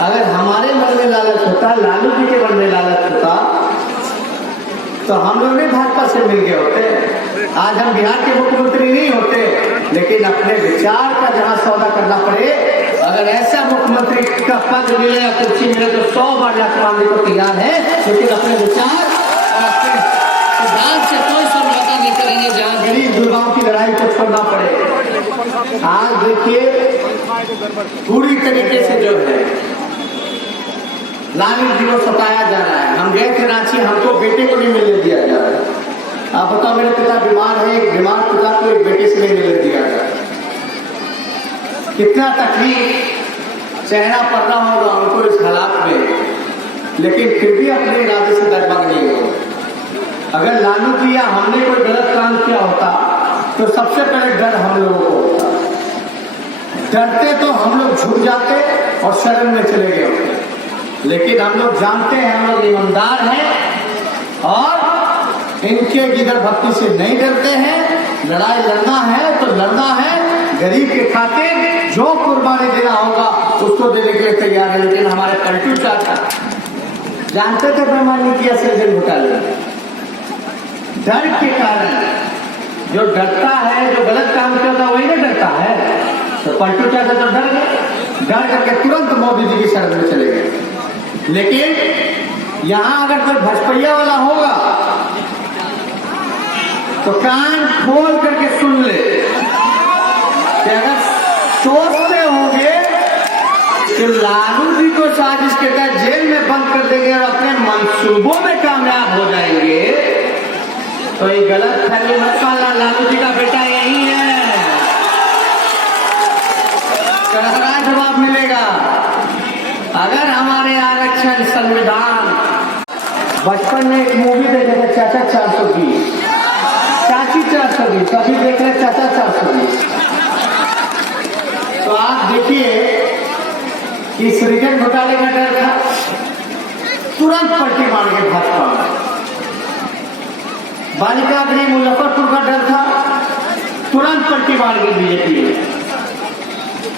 अगर हमारे मन में लालच होता, लालू जी के मन में लालच होता, तो हम लोग नहीं भाजपा से मिल गए होते, आज हम बिहार के मुख्यमंत्री नहीं होते। लेकिन अपने विचार का जहां सौदा करना पड़े, अगर ऐसा मुख्यमंत्री का पद मिले या कुर्सी मिले तो 100 बार लात मारने को तैयार है, लेकिन अपने विचार और अपने सिद्धांत से कोई समझौता नहीं करेंगे जहां गरीब गुरबाओं की लड़ाई को छोड़ना पड़े। आज देखिए पूरी तरीके से जो है लालू जी को सताया जा रहा है। हम गए थे रांची, हमको बेटे को नहीं मिलने दिया जा रहा है। आप बताओ, मेरे पिता बीमार है, एक बीमार पिता को एक बेटे से नहीं मिलने दिया जा रहा। कितना तकलीफ चेहरा पड़ रहा होगा उनको इस हालात में, लेकिन फिर भी अपने इरादे से डरबग नहीं हो। अगर लालू जी या हमने कोई गलत काम किया होता तो सबसे पहले डर हम लोगों को होता। डरते तो हम लोग झुक जाते और शरण में चले गए होते, लेकिन हम लोग जानते हैं हम लोग ईमानदार हैं और इनके गिदड़ भक्ति से नहीं डरते हैं। लड़ाई लड़ना है तो लड़ना है, गरीब के खातिर जो कुर्बानी देना होगा उसको देने के लिए तैयार है। लेकिन हमारे पलटू चाचा जानते थे बेईमानी किया सृजन घोटाले, डर के कारण जो डरता है, जो गलत काम करता है वही नहीं डरता है। तो पलटू चाचा तो डर गए, डर करके तुरंत मोदी जी की शरण में चले गए। लेकिन यहां अगर कोई भजपैया वाला होगा तो कान खोल करके सुन ले कि अगर सोचते होंगे कि लालू जी को साजिश के तहत जेल में बंद कर देंगे और अपने मंसूबों में कामयाब हो जाएंगे, तो ये गलत फहमी मत पालना। लालू जी का बेटा यही है, कड़कड़ा जवाब मिलेगा। अगर हमारे आरक्षण संविधान, बचपन में एक मूवी देखे थे चाचा 420, चाची 420, कभी देख रहे चाचा 420। तो आप देखिए कि सृजन घोटाले का डर था, तुरंत पलटी मार के भाजपा में। बालिका गृह मुजफ्फरपुर का डर था, तुरंत पलटी मार के बीजेपी में।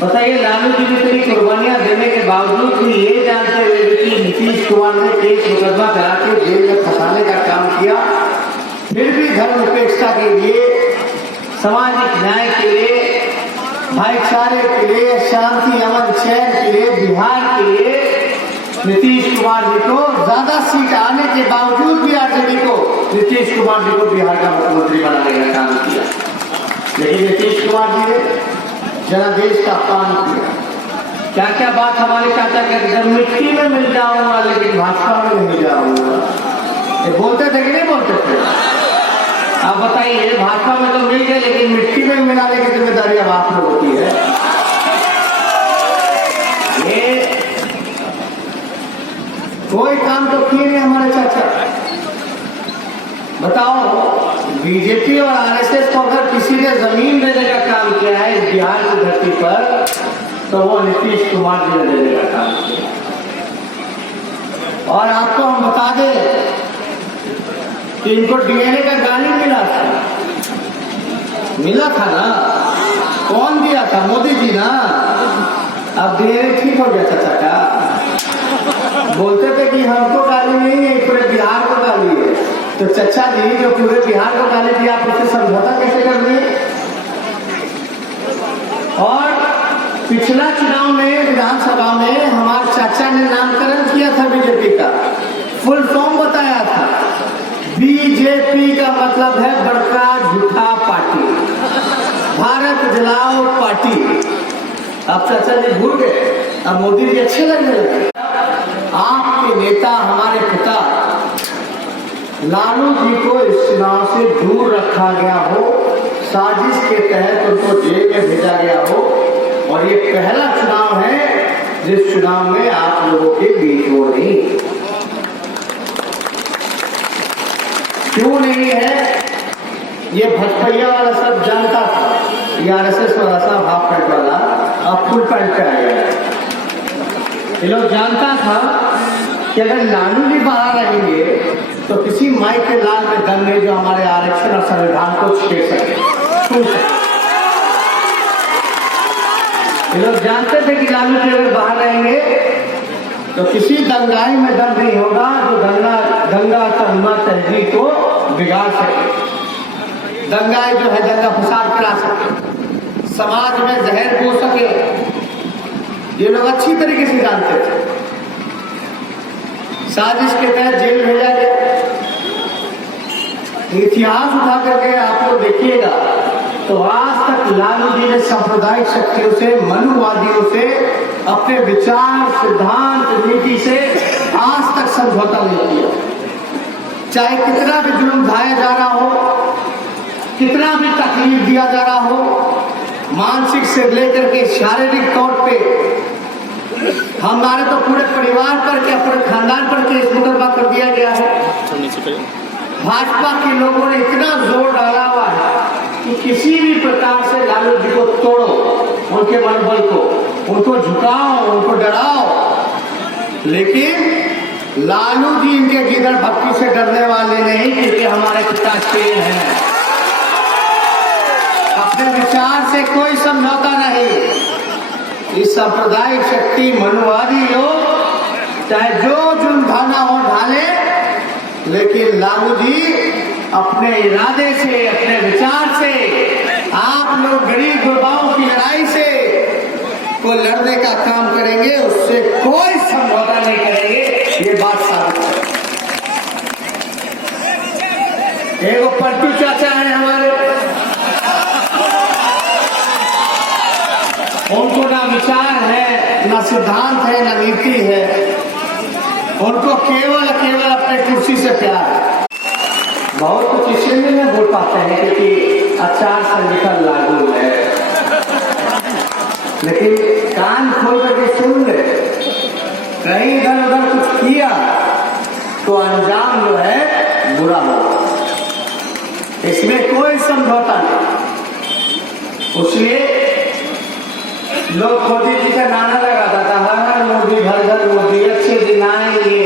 बताइए, लालू जी ने तेरी कुर्बानियां देने के बावजूद भी ये जानते हुए कि नीतीश कुमार ने केस मुकदमा करा के जेल में फंसाने का काम किया, फिर भी धर्मनिरपेक्षता के लिए, सामाजिक न्याय के लिए, भाईचारे के लिए, शांति अमन चैन के लिए, बिहार के लिए नीतीश कुमार जी को ज्यादा सीट आने के बावजूद भी आरजेडी को नीतीश कुमार जी को बिहार का मुख्यमंत्री बनाने का काम किया। लेकिन नीतीश कुमार जी ने जनादेश का अपमान किया। क्या क्या बात हमारे चाचा कहते, जब मिट्टी में मिल जाऊंगा लेकिन भाजपा में नहीं जाऊंगा, ये बोलते थे कि नहीं बोलते थे? आप बताइए, भाजपा में तो मिल गए लेकिन मिट्टी में मिलाने की जिम्मेदारी अब आप लोगों की है। ये कोई काम तो किए नहीं हमारे चाचा। बताओ, बीजेपी और आरएसएस को अगर किसी ने जमीन देने का काम किया है इस बिहार की धरती पर, तो वो नीतीश कुमार जी ने देने का काम किया। और आपको हम बता दें कि इनको डीएनए का गाली मिला था ना? कौन दिया था? मोदी जी ना। अब डीएनए ठीक हो गया चाचा का। बोलते थे कि हमको गाली नहीं है, पूरे बिहार को गाली है। तो चचा जी जो पूरे बिहार को गाली दिया, आप उससे समझौता कैसे कर दिए? और पिछला चुनाव में विधानसभा में हमारे चाचा ने नामकरण किया था बीजेपी का, फुल फॉर्म बताया था। बीजेपी का मतलब है बड़का झूठा पार्टी, भारत जलाओ पार्टी। अब चाचा जी भूल गए, अब मोदी जी अच्छे लगने लगे। आपके नेता, हमारे पिता लालू जी को इस चुनाव से दूर रखा गया हो, साजिश के तहत उनको जेल में भेजा गया हो, और ये पहला चुनाव है जिस चुनाव में आप लोगों के बीच हो नहीं। क्यों नहीं है? ये भजपैया वाला सब जानता था, ये आरएसएस वाला सब हाफ पैंट वाला अब फुल पैंट पे आ गया। ये लोग जानता था कि अगर लालू जी बाहर रहेंगे तो किसी माई के लाल में दम नहीं जो हमारे आरक्षण और संविधान को छेड़ सके। ये लोग जानते थे कि लालू जी अगर बाहर रहेंगे तो किसी दंगाई में दम नहीं होगा जो दंगा तहमा तहजीब को बिगाड़ सके। दंगाई जो है दंगा फसाद करा सके, समाज में जहर बो सके, ये लोग अच्छी तरीके से जानते थे। साजिश के तहत जेल भेजा गया। इतिहास उठा करके आप लोग देखिएगा तो आज तक लालू जी ने सांप्रदायिक शक्तियों से, मनुवादियों से, अपने विचार, सिद्धांत, नीति से आज तक समझौता नहीं किया। चाहे कितना भी जुल्म ढाया जा रहा हो, कितना भी तकलीफ दिया जा रहा हो, मानसिक से लेकर के शारीरिक तौर पे हमारे तो पूरे परिवार पर क्या, पूरे खानदान पर केस मुकदमा कर दिया गया है। भाजपा के लोगों ने इतना जोर डाला हुआ है कि किसी भी प्रकार से लालू जी को तोड़ो, उनके मनोबल को, उनको झुकाओ, उनको डराओ। लेकिन लालू जी इनके गिदड़ भक्ति से डरने वाले नहीं, क्योंकि हमारे पिता शेर हैं। अपने विचार से कोई समझौता नहीं। इस सांप्रदायिक शक्ति, मनुवादी लोग चाहे जो जुल्म ढाना हो ढाले, लेकिन लालू जी अपने इरादे से, अपने विचार से, आप लोग गरीब गुरबाओं की लड़ाई से को लड़ने का काम करेंगे, उससे कोई समझौता नहीं करेंगे। ये बात साबित है। एगो पलटू चाचा है हमारे, उनको ना विचार है, ना सिद्धांत है, ना नीति है। उनको केवल अपने कुर्सी से प्यार है। बहुत कुछ इसलिए नहीं बोल पाते हैं क्योंकि आचार संहिता लागू है, लेकिन कान खोल करके सुन ले। कहीं इधर उधर कुछ किया तो अंजाम जो है बुरा होगा। इसमें कोई समझौता नहीं। इसलिए लोग मोदी जी का नारा लगाता था, हर हर मोदी, घर घर मोदी, अच्छे दिन आएंगे,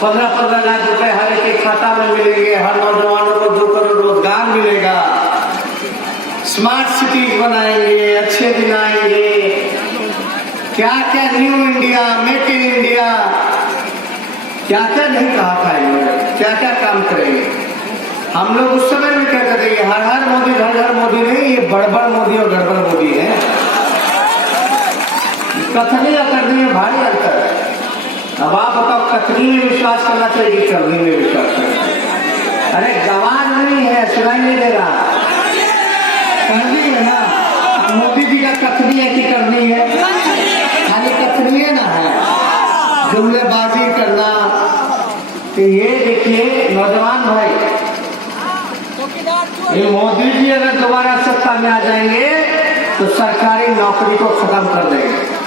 15-15 लाख रुपए हर एक खाता में मिलेंगे, हर नौजवानों को 2 करोड़ रोजगार मिलेगा, स्मार्ट सिटीज बनाएंगे, अच्छे दिन आएंगे, क्या क्या new India, make in India, क्या क्या नहीं कहा था इन्होंने, क्या क्या काम करेंगे। हम लोग उस समय भी कहते थे हर हर मोदी, घर घर मोदी नहीं, ये बड़बड़ मोदी और गड़बड़ मोदी है। कथनी या करनी में भारी अंतर है। अब आप बताओ, कथनी में विश्वास करना चाहिए, करनी में विश्वास करना। अरे गवाज नहीं है, सुनाई नहीं दे रहा, करनी है ना। मोदी जी का कथनी है कि करनी है? खाली कथनी है ना, है जुमलेबाजी करना। तो ये देखिए नौजवान भाई, ये मोदी जी अगर दोबारा सत्ता में आ जाएंगे तो सरकारी नौकरी को खत्म कर देंगे।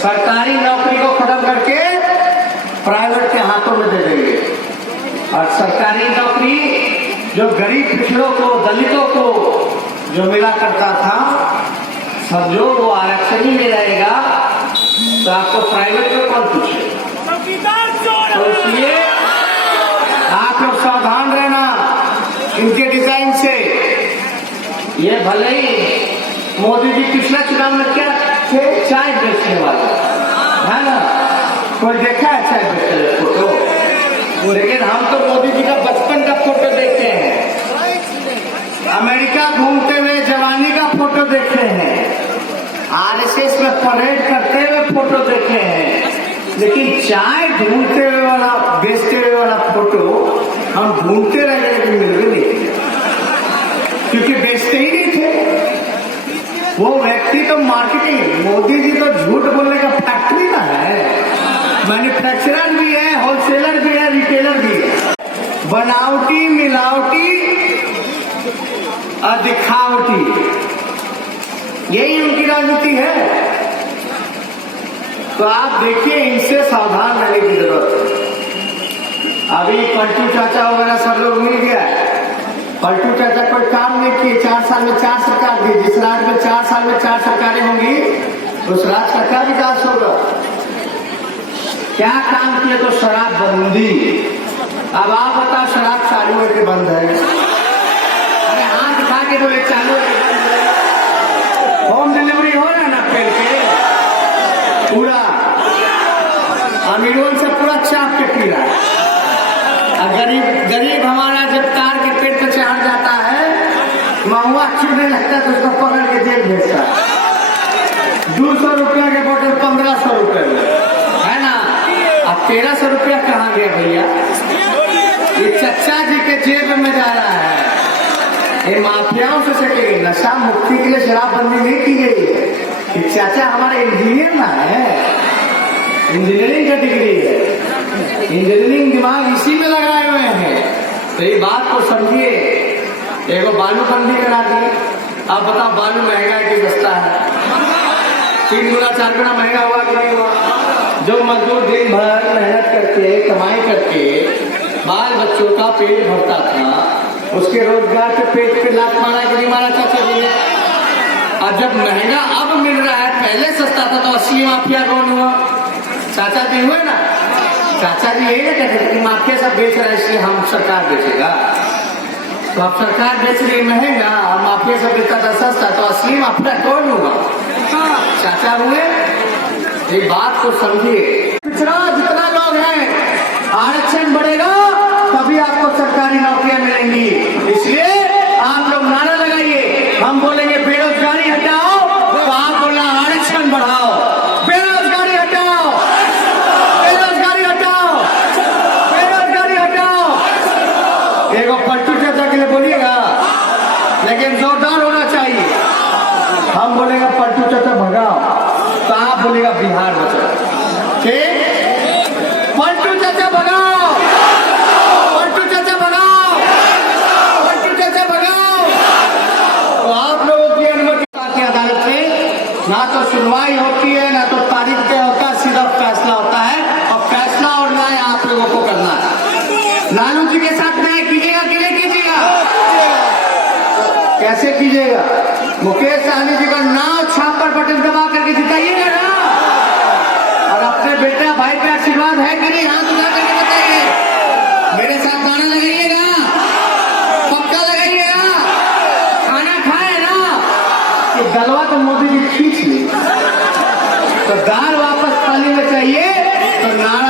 सरकारी नौकरी को खत्म करके प्राइवेट के हाथों में दे देंगे। और सरकारी नौकरी जो गरीब पिछड़ों को, दलितों को जो मिला करता था, समझो वो आरक्षण ही में रहेगा, तो आपको प्राइवेट में कौन पूछे। तो इसलिए आप लोग सावधान रहना इनके डिजाइन से। ये भले ही मोदी जी पिछला चुनाव में क्या थे, चाय बेचने वाले, है ना, कोई देखा है चाय बेचने फोटो? लेकिन हम तो मोदी जी का बचपन का फोटो देखते हैं, अमेरिका घूमते हुए जवानी का फोटो देखे हैं, आरएसएस में परेड करते हुए फोटो देखे हैं, लेकिन चाय ढूंढते हुए वाला, बेचते हुए वाला फोटो हम ढूंढते रह गए, लेकिन मिल भी नहीं, क्योंकि बेचते ही नहीं थे। वो व्यक्ति तो मार्केटिंग, मोदी जी तो झूठ बोलने का फैक्ट्री ना है, मैन्युफैक्चरर भी है, होलसेलर भी है, रिटेलर भी है। बनावटी, मिलावटी और दिखावटी, यही उनकी राजनीति है। तो आप देखिए, इनसे सावधान रहने की जरूरत है। अभी पलटू चाचा वगैरह सब लोग मिल गया है। पलटू चाचा कोई काम नहीं किए, 4 साल में 4 सरकार दी। जिस राज्य में 4 साल में 4 सरकारें होंगी, उस राज्य का क्या विकास होगा? क्या काम किए? तो शराब बंदी। अब आप बताओ, शराब चालू है कि बंद है? अरे हाथ दिखा के बोले चालू है। होम डिलीवरी हो रहा है ना पेड़ के पूरा। गरीब हमारा जब तार के पेड़ पे चढ़ जाता है, महुआ चुभने लगता है तो उसको पकड़ के जेल भेजता है। 200 रुपया के बोतल 1500 रुपये में, है ना। अब 1300 रुपया कहाँ गया भैया? ये चचा जी के जेब में जा रहा है। ये माफियाओं से सकेगी। नशा मुक्ति के लिए शराबबंदी नहीं की गई है। ये चाचा हमारे इंजीनियर ना है, इंजीनियरिंग का डिग्री है, इंजीनियरिंग दिमाग इसी में लगाए हुए हैं। तो ये बात को समझिए। एगो बालू बंदी करा दी। अब बताओ बालू महंगा है कि सस्ता है? 3 गुना 4 गुना महंगा हुआ कि नहीं हुआ? जो मजदूर दिन भर मेहनत करके कमाई करके बाल बच्चों का पेट भरता था, उसके रोजगार के पेट पे लात मारा कि नहीं मारा चाचा जी ने? और जब महंगा अब मिल रहा है, पहले सस्ता था, तो असली माफिया कौन हुआ? चाचा जी हुए ना। चाचा जी यही ना कहते कि माफिया सब बेच रहा है इसलिए हम सरकार बेचेगा। तो अब सरकार बेच रही महंगा और माफिया सब बेचता था सस्ता, तो असली माफिया कौन हुआ? चाचा हुए। ये बात को समझिए। जितना लोग हैं, आरक्षण बढ़ेगा तभी आपको सरकारी नौकरियां मिलेंगी। इसलिए आप लोग नारा लगाइए। हम बोलेंगे बेरोजगारी हटाओ, तो आप बोलना आरक्षण बढ़ाओ। बेरोजगारी हटाओ, बेरोजगारी हटाओ, बेरोजगारी हटाओ। एगो पलटू चाचा के लिए बोलिएगा, लेकिन जोरदार होना चाहिए। हम बोलेगा पलटू चाचा भगाओ, तो आप बोलेगा बिहार बचाओ। ठीक? पलटू चाचा भगाओ, पलटू चाचा भगाओ, पलटू चाचा भगाओ। तो आप लोगों की अनुमति की अदालत से ना तो सुनवाई होती है, ना तो तारीख तय होता है, सीधा फैसला होता है। और फैसला और न्याय आप लोगों को करना है। लालू जी के साथ न्याय कीजिएगा कि नहीं कीजिएगा? कैसे कीजिएगा? मुकेश सहनी जी का नाम छाप पर बटन दबा करके जिताइएगा ना। और अपने बेटा भाई पे आशीर्वाद है कि नहीं? हाथ उठा करके बताइए। मेरे साथ नारा लगाइएगा, पक्का लगाइएगा। खाना खाए ना कि गलवा तो मोदी जी खींच ली, तो दाल वापस थाली में चाहिए, तो नारा